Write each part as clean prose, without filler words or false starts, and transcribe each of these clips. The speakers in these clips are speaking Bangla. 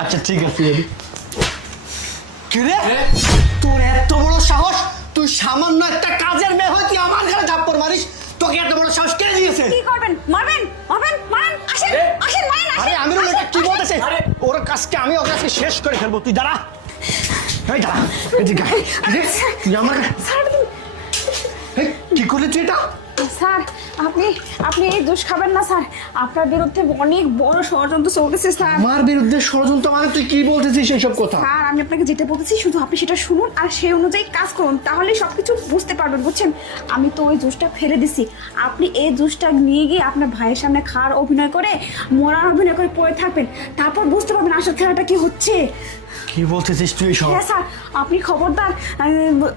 আচ্ছা ঠিক আছে। কিরে তোর এত বড় সাহস, তুই সামান্য একটা কাজের মেয়ে হয়ে তুই আমার ঘরে থাপ্পড় মারিস? তোকে এত বড় সাহস কে দিয়েছে? কি করবেন? মারবেন মারবেন মারেন, আসেন আসেন মারেন, আসেন। আরে আমিরুল এটা কি বলতেছে? ওর কাজকে আমি ওর কাজকে শেষ করে ফেলবো, তুই দাঁড়া। এই দাঁড়া, এদিকে আয়। কিরে, তুই আমার এই, কি করলি তুই এটা? স্যার আপনি এই দোষ খাবেন না স্যার, আপনার বিরুদ্ধে অনেক বড় ষড়যন্ত্র চলতেছে স্যার। আমার বিরুদ্ধে ষড়যন্ত্র মানে তুই কি বলতেছিস এইসব কথা? স্যার আমি আপনাকে যেটা বলতেছি শুধু আপনি সেটা শুনুন আর সেই অনুযায়ী কাজ করুন, তাহলে সবকিছু বুঝতে পারবেন, বুঝছেন? আমি তো ওই জুসটা ফেলে দিছি, আপনি এই জুসটা নিয়ে গিয়ে আপনার ভাইয়ের সামনে খাওয়ার অভিনয় করে, মরার অভিনয় করে পড়ে থাকবেন, তারপর বুঝতে পারবেন আসল খেলাটা কি হচ্ছে। কি বলতেছিস তুই সব? হ্যাঁ স্যার, আপনি খবরদার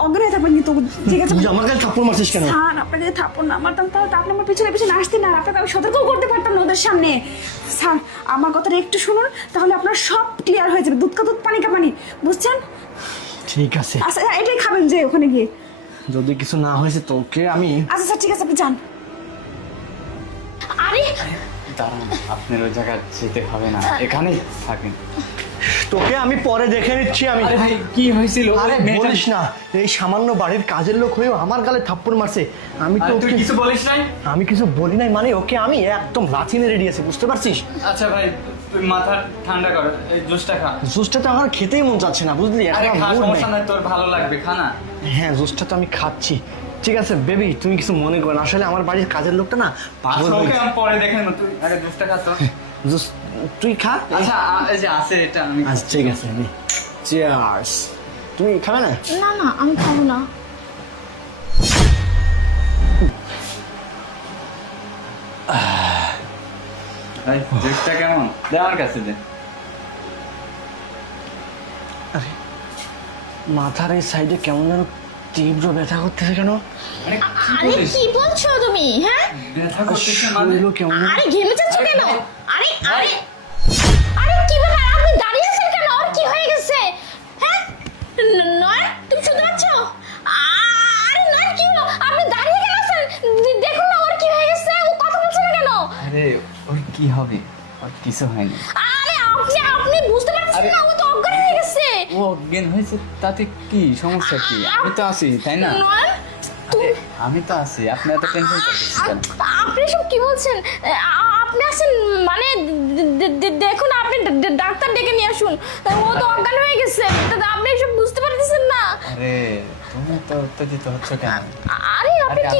অজ্ঞান হয়ে থাকবেন কিন্তু, ঠিক আছে? তুই আমার গায়ে থাপ্পড় মারছিস কেন? স্যার আপনাকে যদি থাপ্পড় না মারতাম তাহলে তো আপনি আমার পিছনে পিছনে আসতেন না, আপনাকে আমি সতর্ক করতে পারতাম না ওদের সামনে। স্যার আমার কথাটা একটু শুনুন, তাহলে আপনার সব ক্লিয়ার হয়ে যাবে, দুধ কা দুধ পানি কা পানি, বুঝছেন? ঠিক আছে, আচ্ছা এটাই খাবেন যে ওখানে গিয়ে। যদি কিছু না হয়েছে তোকে আমি। আচ্ছা স্যার ঠিক আছে, আপনি যান। আরে দাঁড়ান, আপনার ওই জায়গায় যেতে হবে না, এখানেই থাকেন। তোকে আমি পরে দেখে নিচ্ছি। আমি আরে ভাই কি হয়েছিল? আরে বলিস না, এই সামান্য বাড়ির কাজের লোক হয়েও আমার গালে থাপ্পড় মারছে। আমি তো তুই কিছু বলিস নাই? আমি কিছু বলি নাই মানে ওকে আমি একদম লাথি মেরে দিয়েছি, বুঝতে পারছিস? আচ্ছা ভাই তুই মাথা ঠান্ডা কর, এই জুসটা খা। জুসটা তো আমার খেতেই মন চাচ্ছে না, বুঝলি? এখন আরে খা, আমার mood সমস্যা নেই। নাই, তোর ভালো লাগবে, খা না। হ্যাঁ জুসটা তো আমি খাচ্ছি। ঠিক আছে বেবি, তুমি কিছু মনে করো না, আসলে আমার বাড়ির কাজের লোকটা না পাগল আচ্ছা, হয়ে ওকে আমি পরে দেখে নেবো, তুই আগে জুসটা খা তো। জুস তুই খা। আচ্ছা এই যে আছে এটা আমি। আচ্ছা ঠিক আছে, আমি চিয়ার্স। তুমি খাবে না? না না আমি খাবো না। এই জুসটা কেমন? দে আমার কাছে দে। মাথার এই সাইডে কেমন যেন তীব্র ব্যথা করতেছে কেন? আরে কি আরে বলিস? কি বলছো তুমি? হ্যাঁ ব্যথা করতেছে মানে? শরীরও কেমন যেন- আরে ঘেমে যাচ্ছ কেন? আরে আরে আরে কি ব্যাপার, আপনি দাঁড়িয়ে আছেন কেন? ওর কি হয়ে গেছে? হ্যাঁ নয় তুমি শুনতে পাচ্ছ? আরে নয় কি হলো? আপনি দাঁড়িয়ে কেন আছেন? দেখুন না ওর কি হয়ে গেছে, ও কথা বলছে না কেন? আরে ওর কি হবে? ওর কিছু হয়নি। আরে আপনি বুঝতে পারছেন না, ও তো অজ্ঞান হয়ে গেছে। ও অজ্ঞান হয়েছে তাতে কি সমস্যা? কি আমি তো আছি তাই না? নয় আমি তো আছি, আপনি এত টেনশন করতেছেন কেন? আপনি সব কি বলছেন? আপনি আছেন মানে দেখুন, আপনি ডাক্তার ডেকে নিয়ে আসুন, ও তো অজ্ঞান হয়ে গেছে, আপনি সব বুঝতে পারতেছেন না। আরে তুমি তো উত্তেজিত হচ্ছ কেন? আরে আপনি কি